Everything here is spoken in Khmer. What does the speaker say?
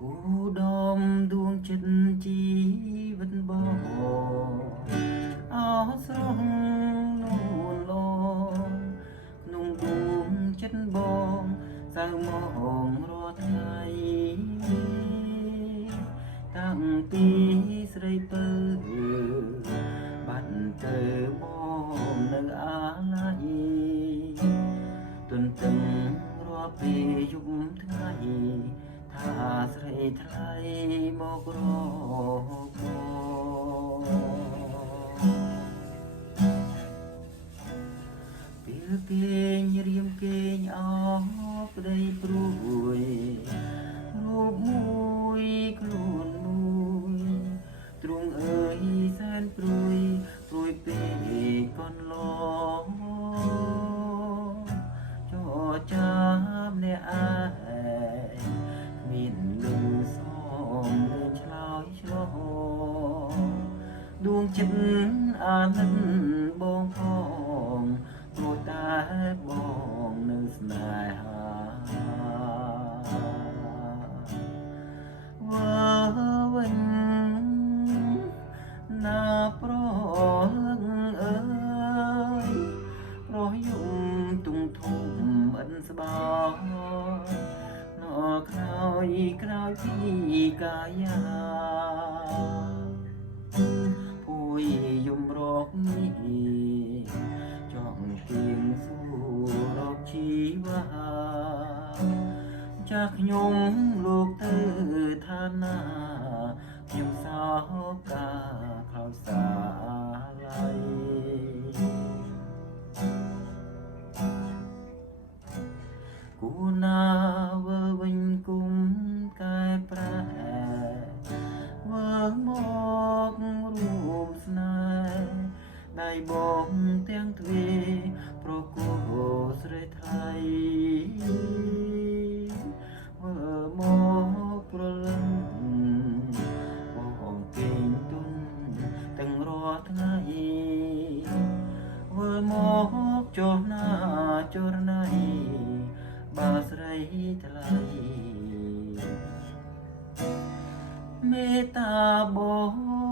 ឧត្តមដួងចិត្តជីវិតបងអោស្រស់នួនលងក្នុងដួងចិត្តបងសៅមករាល់ថ្ងៃតាំងពីស្រីពើបាត់ទៅបងនៅអាឡ័យទន្ទឹងរាល់ពេលយប់ថ្ងៃថាស្រីថ្លៃមករកបងពេលគេងរៀមគេងអោប្តីព្រួយរូបមួយខ្លួនមួយទ្រង់អើយសែនព្រួយព្រួយពេកកន្លងចរចាម្នាក់ឯងមានលឺសំលឿនឆ្លើយឆ្លងដួងចិត្តអាណិតបងផងព្រោះតែបងនៅស្នេហាវើវិញណាប្រលឹងអើយប្រោះយំទុំធំអិនស្បើណក្រោយក្រោយពីកាយាពួយយំរកនេះចង់ទៀងសួររកជីវាចាស់ខ្ញុំលោកទៅឋានណាខ្ញុំសោកាខោសាឡៃគូណាវើវិញគុំកែប្រែវើមករួមស្នេហ៍ដៃបងទាំងទ្វេប្រគល់ស្រីថ្លៃវើមកប្រលឹងបងគេងទុនទាំងរាល់ថ្ងៃវើមកចុះណាចរណៃបើស្រីថ្លៃមេត្តាបង